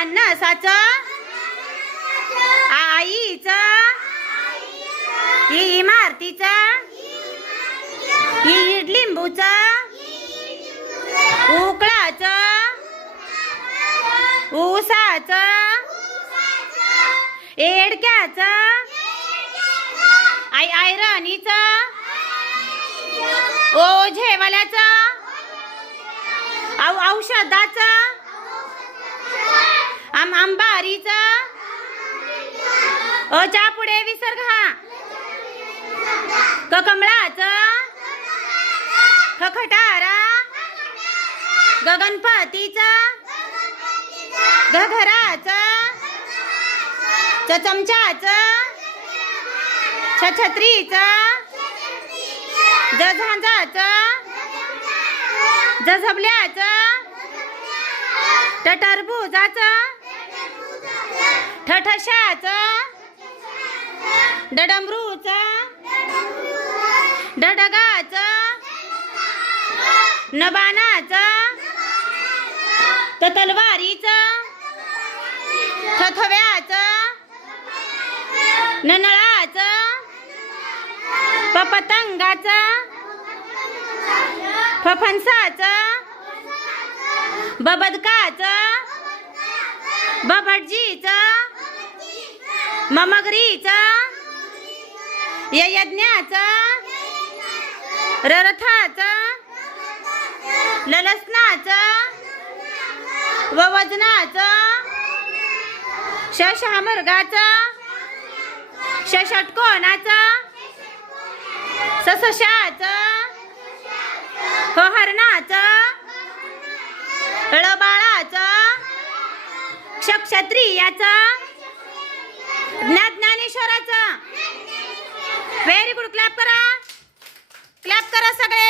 अननसाचं आईचं इमारतीचं लिंबूचं उकळाचं ऊसाचं एडक्याचं आयरनीचं ओझेवाल्याचं औषधाचं अंबारीचं च्या पुढे विसर्ग कमळाचं खखटारा गणपतीचं घराचं चमच्याचं छत्रीचं झांजाचं झबल्याचं टरबुजाचं ठठशाचं डडमरूचं डडगाचं नबानाचं तलवारीचं थव्याचं नळाचं पतंगाचं फणसाचं बदकाचं बभटजीचं मगरीचं यज्ञाचं रथाचं ललसनाचं वजनाचं शशामर्गाचं षटकोनाचं सशाचं हरणाचं बाळाचं क्षत्रियाचं ज्ञानेश्वराचं. Very good. क्लॅप करा सगळे.